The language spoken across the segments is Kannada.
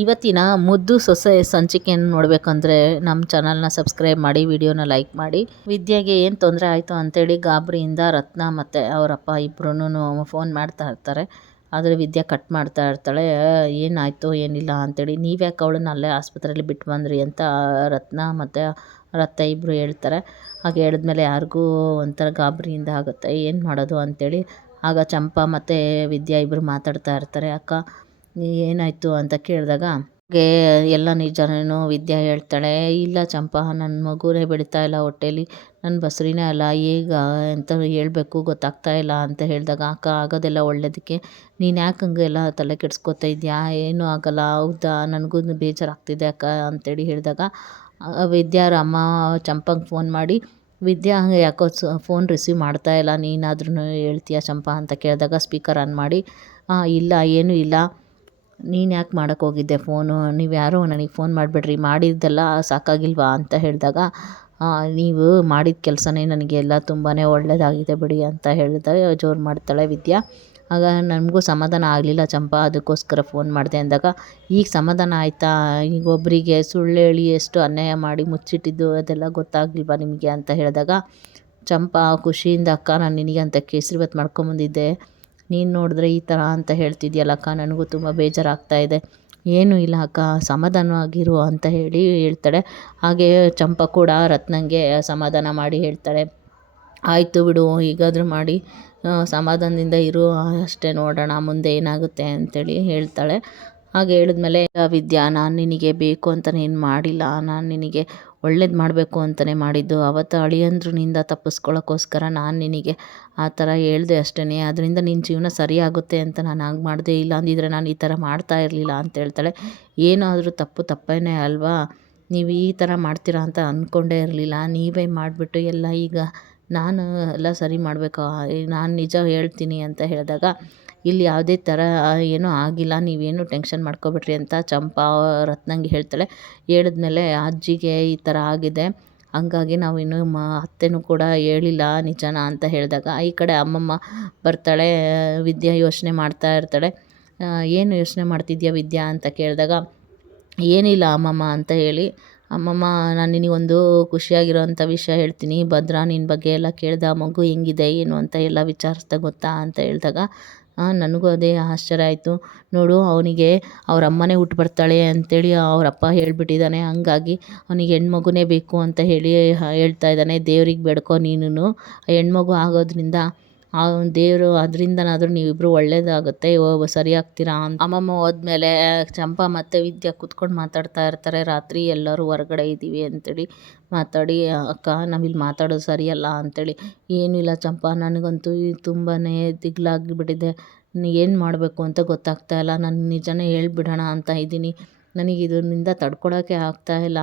ಇವತ್ತಿನ ಮುದ್ದು ಸೊಸೆ ಸಂಚಿಕೆಯನ್ನು ನೋಡಬೇಕಂದ್ರೆ ನಮ್ಮ ಚಾನಲ್ನ ಸಬ್ಸ್ಕ್ರೈಬ್ ಮಾಡಿ, ವಿಡಿಯೋನ ಲೈಕ್ ಮಾಡಿ. ವಿದ್ಯೆಗೆ ಏನು ತೊಂದರೆ ಆಯಿತು ಅಂತೇಳಿ ಗಾಬರಿಯಿಂದ ರತ್ನ ಮತ್ತು ಅವರಪ್ಪ ಇಬ್ಬರೂ ಫೋನ್ ಮಾಡ್ತಾ ಇರ್ತಾರೆ. ಆದರೆ ವಿದ್ಯೆ ಕಟ್ ಮಾಡ್ತಾ ಇರ್ತಾಳೆ. ಏನಾಯಿತು ಏನಿಲ್ಲ ಅಂತೇಳಿ. ನೀವ್ಯಾಕೆ ಅವಳನ್ನ ಅಲ್ಲೇ ಆಸ್ಪತ್ರೆಯಲ್ಲಿ ಬಿಟ್ಟು ಬಂದ್ರಿ ಅಂತ ರತ್ನ ಮತ್ತು ರತ್ತ ಇಬ್ಬರು ಹೇಳ್ತಾರೆ. ಹಾಗೆ ಹೇಳಿದ್ಮೇಲೆ ಯಾರಿಗೂ ಒಂಥರ ಗಾಬರಿಯಿಂದ ಆಗುತ್ತೆ, ಏನು ಮಾಡೋದು ಅಂತೇಳಿ. ಆಗ ಚಂಪಾ ಮತ್ತು ವಿದ್ಯಾ ಇಬ್ಬರು ಮಾತಾಡ್ತಾ ಇರ್ತಾರೆ. ಅಕ್ಕ ಏನಾಯಿತು ಅಂತ ಕೇಳಿದಾಗ ಹಾಗೆ ಎಲ್ಲ ನಿಜನೇನು ವಿದ್ಯಾ ಹೇಳ್ತಾಳೆ. ಇಲ್ಲ ಚಂಪಾ, ನನ್ನ ಮಗುನೇ ಬೆಳೀತಾ ಇಲ್ಲ ಹೊಟ್ಟೇಲಿ, ನನ್ನ ಬಸ್ರಿನೇ ಅಲ್ಲ, ಈಗ ಅಂತ ಹೇಳಬೇಕು ಗೊತ್ತಾಗ್ತಾ ಇಲ್ಲ ಅಂತ ಹೇಳಿದಾಗ, ಅಕ್ಕ ಆಗೋದೆಲ್ಲ ಒಳ್ಳೇದಕ್ಕೆ, ನೀನು ಯಾಕೆ ಹಂಗೆಲ್ಲ ತಲೆ ಕೆಡಿಸ್ಕೊತಾ ಇದೆಯಾ, ಏನೂ ಆಗಲ್ಲ, ಹೌದಾ, ನನಗೂ ಬೇಜಾರಾಗ್ತಿದೆ ಅಕ್ಕ ಅಂತೇಳಿ ಹೇಳಿದಾಗ, ವಿದ್ಯಾರ ಅಮ್ಮ ಚಂಪಂಗೆ ಫೋನ್ ಮಾಡಿ, ವಿದ್ಯಾ ಹಂಗೆ ಯಾಕೋ ಫೋನ್ ರಿಸೀವ್ ಮಾಡ್ತಾ ಇಲ್ಲ, ನೀನಾದ್ರೂ ಹೇಳ್ತೀಯಾ ಚಂಪಾ ಅಂತ ಕೇಳಿದಾಗ ಸ್ಪೀಕರ್ ಆನ್ ಮಾಡಿ, ಇಲ್ಲ ಏನೂ ಇಲ್ಲ, ನೀನು ಯಾಕೆ ಮಾಡೋಕ್ಕೋಗಿದ್ದೆ ಫೋನು, ನೀವು ಯಾರೋ ನನಗೆ ಫೋನ್ ಮಾಡಿಬಿಡ್ರಿ, ಮಾಡಿದ್ದೆಲ್ಲ ಸಾಕಾಗಿಲ್ವಾ ಅಂತ ಹೇಳಿದಾಗ, ನೀವು ಮಾಡಿದ ಕೆಲಸನೇ ನನಗೆಲ್ಲ ತುಂಬಾ ಒಳ್ಳೆಯದಾಗಿದೆ ಬಿಡಿ ಅಂತ ಹೇಳಿದಾಗ ಜೋರು ಮಾಡ್ತಾಳೆ ವಿದ್ಯಾ. ಆಗ ನನಗೂ ಸಮಾಧಾನ ಆಗಲಿಲ್ಲ ಚಂಪಾ, ಅದಕ್ಕೋಸ್ಕರ ಫೋನ್ ಮಾಡಿದೆ ಅಂದಾಗ, ಈಗ ಸಮಾಧಾನ ಆಯಿತಾ, ಈಗ ಒಬ್ಬರಿಗೆ ಸುಳ್ಳು ಹೇಳಿ ಎಷ್ಟು ಅನ್ಯಾಯ ಮಾಡಿ ಮುಚ್ಚಿಟ್ಟಿದ್ದು ಅದೆಲ್ಲ ಗೊತ್ತಾಗಲಿಲ್ವಾ ನಿಮಗೆ ಅಂತ ಹೇಳಿದಾಗ, ಚಂಪಾ ಖುಷಿಯಿಂದ, ಅಕ್ಕ ನಾನು ನಿನಗೆ ಅಂತ ಕೇಸರಿಬಾತ್ ಮಾಡ್ಕೊಂಬಂದಿದ್ದೆ, ನೀನು ನೋಡಿದ್ರೆ ಈ ಥರ ಅಂತ ಹೇಳ್ತಿದ್ಯಲ್ಲ ಅಕ್ಕ, ನನಗೂ ತುಂಬ ಬೇಜಾರಾಗ್ತಾ ಇದೆ. ಏನೂ ಇಲ್ಲ ಅಕ್ಕ, ಸಮಾಧಾನವಾಗಿರು ಅಂತ ಹೇಳಿ ಹೇಳ್ತಾಳೆ. ಹಾಗೆ ಚಂಪಾ ಕೂಡ ರತ್ನಂಗೆ ಸಮಾಧಾನ ಮಾಡಿ ಹೇಳ್ತಾಳೆ, ಆಯಿತು ಬಿಡು, ಹೀಗಾದರೂ ಮಾಡಿ ಸಮಾಧಾನದಿಂದ ಇರು, ಅಷ್ಟೇ, ನೋಡೋಣ ಮುಂದೆ ಏನಾಗುತ್ತೆ ಅಂತೇಳಿ ಹೇಳ್ತಾಳೆ. ಹಾಗೆ ಹೇಳಿದ್ಮೇಲೆ, ವಿದ್ಯಾ, ನಾನು ನಿನಗೆ ಬೇಕು ಅಂತಲೇ ಏನು ಮಾಡಿಲ್ಲ, ನಾನು ನಿನಗೆ ಒಳ್ಳೇದು ಮಾಡಬೇಕು ಅಂತಲೇ ಮಾಡಿದ್ದು, ಅವತ್ತು ಅಳಿಯಂದ್ರನಿಂದ ತಪ್ಪಿಸ್ಕೊಳ್ಳೋಕ್ಕೋಸ್ಕರ ನಾನು ನಿನಗೆ ಆ ಥರ ಹೇಳಿದೆ ಅಷ್ಟೇ, ಅದರಿಂದ ನಿನ್ನ ಜೀವನ ಸರಿಯಾಗುತ್ತೆ ಅಂತ ನಾನು ಹಾಗೆ ಮಾಡಿದೆ, ಇಲ್ಲ ಅಂದಿದ್ರೆ ನಾನು ಈ ಥರ ಮಾಡ್ತಾ ಇರಲಿಲ್ಲ ಅಂತ ಹೇಳ್ತಾಳೆ. ಏನಾದರೂ ತಪ್ಪೇನೇ ಅಲ್ವಾ, ನೀವು ಈ ಥರ ಮಾಡ್ತೀರಾ ಅಂತ ಅಂದ್ಕೊಂಡೇ ಇರಲಿಲ್ಲ, ನೀವೇ ಮಾಡಿಬಿಟ್ಟು ಎಲ್ಲ ಈಗ ನಾನು ಎಲ್ಲ ಸರಿ ಮಾಡಬೇಕಾ, ನಾನು ನಿಜ ಹೇಳ್ತೀನಿ ಅಂತ ಹೇಳಿದಾಗ, ಇಲ್ಲಿ ಯಾವುದೇ ಥರ ಏನೂ ಆಗಿಲ್ಲ, ನೀವೇನು ಟೆನ್ಷನ್ ಮಾಡ್ಕೊಬೇಡ್ರಿ ಅಂತ ಚಂಪಾ ರತ್ನಂಗೆ ಹೇಳ್ತಾಳೆ. ಹೇಳಿದ್ಮೇಲೆ, ಅಜ್ಜಿಗೆ ಈ ಥರ ಆಗಿದೆ, ಹಂಗಾಗಿ ನಾವು ಇನ್ನೂ ಅತ್ತೆನೂ ಕೂಡ ಹೇಳಿಲ್ಲ ನಿಜಾನ ಅಂತ ಹೇಳಿದಾಗ, ಈ ಕಡೆ ಅಮ್ಮಮ್ಮ ಬರ್ತಾಳೆ. ವಿದ್ಯಾ ಯೋಚನೆ ಮಾಡ್ತಾ ಇರ್ತಾಳೆ. ಏನು ಯೋಚನೆ ಮಾಡ್ತಿದ್ಯಾ ವಿದ್ಯಾ ಅಂತ ಕೇಳಿದಾಗ, ಏನಿಲ್ಲ ಅಮ್ಮಮ್ಮ ಅಂತ ಹೇಳಿ, ಅಮ್ಮಮ್ಮ ನಾನು ನಿನಗೊಂದು ಖುಷಿಯಾಗಿರೋಂಥ ವಿಷಯ ಹೇಳ್ತೀನಿ, ಭದ್ರಾ ನಿನ್ನ ಬಗ್ಗೆ ಎಲ್ಲ ಕೇಳ್ದೆ, ಮಗು ಹೆಂಗಿದೆ ಏನು ಅಂತ ಎಲ್ಲ ವಿಚಾರಿಸ್ದೆ ಗೊತ್ತಾ ಅಂತ ಹೇಳಿದಾಗ, ನನಗೂ ಅದೇ ಆಶ್ಚರ್ಯ ಆಯಿತು, ನೋಡು ಅವನಿಗೆ ಅವ್ರ ಅಮ್ಮನೇ ಹುಟ್ಟು ಬರ್ತಾಳೆ ಅಂತೇಳಿ ಅವರಪ್ಪ ಹೇಳಿಬಿಟ್ಟಿದ್ದಾನೆ, ಹಂಗಾಗಿ ಅವನಿಗೆ ಹೆಣ್ಮಗುನೇ ಬೇಕು ಅಂತ ಹೇಳಿ ಹೇಳ್ತಾ ಇದ್ದಾನೆ, ದೇವ್ರಿಗೆ ಬೇಡ್ಕೊ ನೀನು, ಹೆಣ್ಮಗು ಆಗೋದ್ರಿಂದ ಆ ದೇವರು ಅದರಿಂದನಾದರೂ ನೀವಿಬ್ಬರು ಒಳ್ಳೇದಾಗುತ್ತೆ, ಸರಿಯಾಗ್ತೀರಾ ಅಂತ. ಅಮ್ಮಮ್ಮ ಹೋದ್ಮೇಲೆ ಚಂಪಾ ಮತ್ತು ವಿದ್ಯಾ ಕೂತ್ಕೊಂಡು ಮಾತಾಡ್ತಾ ಇರ್ತಾರೆ. ರಾತ್ರಿ ಎಲ್ಲರೂ ಹೊರಗಡೆ ಇದ್ದೀವಿ ಅಂತೇಳಿ ಮಾತಾಡಿ, ಅಕ್ಕ ನಾವಿಲ್ಲಿ ಮಾತಾಡೋದು ಸರಿಯಲ್ಲ ಅಂತೇಳಿ, ಏನಿಲ್ಲ ಚಂಪಾ, ನನಗಂತೂ ತುಂಬಾ ದಿಗ್ಲಾಗಿಬಿಟ್ಟಿದೆ, ಏನು ಮಾಡಬೇಕು ಅಂತ ಗೊತ್ತಾಗ್ತಾ ಇಲ್ಲ, ನಾನು ನಿಜನೇ ಹೇಳ್ಬಿಡೋಣ ಅಂತ ಇದ್ದೀನಿ, ನನಗೆ ಇದರಿಂದ ತಡ್ಕೊಳೋಕ್ಕೆ ಆಗ್ತಾಯಿಲ್ಲ,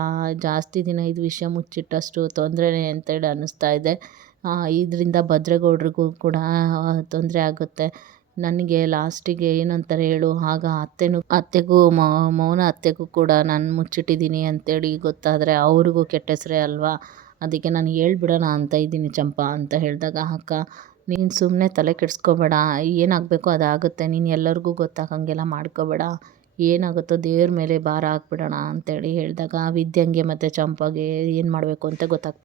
ಜಾಸ್ತಿ ದಿನ ಇದು ವಿಷಯ ಮುಚ್ಚಿಟ್ಟಷ್ಟು ತೊಂದರೆನೇ ಅಂತೇಳಿ ಅನ್ನಿಸ್ತಾ ಇದೆ, ಇದರಿಂದ ಭದ್ರೇಗೌಡರಿಗೂ ಕೂಡ ತೊಂದರೆ ಆಗುತ್ತೆ, ನನಗೆ ಲಾಸ್ಟಿಗೆ ಏನಂತಾರೆ ಹೇಳು, ಆಗ ಅತ್ತೆಗೂ ಮೌನ ಅತ್ತೆಗೂ ಕೂಡ ನಾನು ಮುಚ್ಚಿಟ್ಟಿದ್ದೀನಿ ಅಂತೇಳಿ ಗೊತ್ತಾದರೆ ಅವ್ರಿಗೂ ಕೆಟ್ಟ ಹೆಸರೇ ಅಲ್ವಾ, ಅದಕ್ಕೆ ನಾನು ಹೇಳ್ಬಿಡೋಣ ಅಂತ ಇದ್ದೀನಿ ಚಂಪಾ ಅಂತ ಹೇಳಿದಾಗ, ಅಕ್ಕ ನೀನು ಸುಮ್ಮನೆ ತಲೆ ಕೆಡಿಸ್ಕೋಬೇಡ, ಏನಾಗಬೇಕೋ ಅದಾಗುತ್ತೆ, ನೀನು ಎಲ್ಲರಿಗೂ ಗೊತ್ತಾಗಂಗೆಲ್ಲ ಮಾಡ್ಕೋಬೇಡ, ಏನಾಗುತ್ತೋ ದೇವ್ರ ಮೇಲೆ ಭಾರ ಹಾಕ್ಬಿಡೋಣ ಅಂತೇಳಿ ಹೇಳಿದಾಗ, ವಿದ್ಯಂಗೆ ಮತ್ತು ಚಂಪಾಗೆ ಏನು ಮಾಡಬೇಕು ಅಂತ ಗೊತ್ತಾಗ್ತದೆ.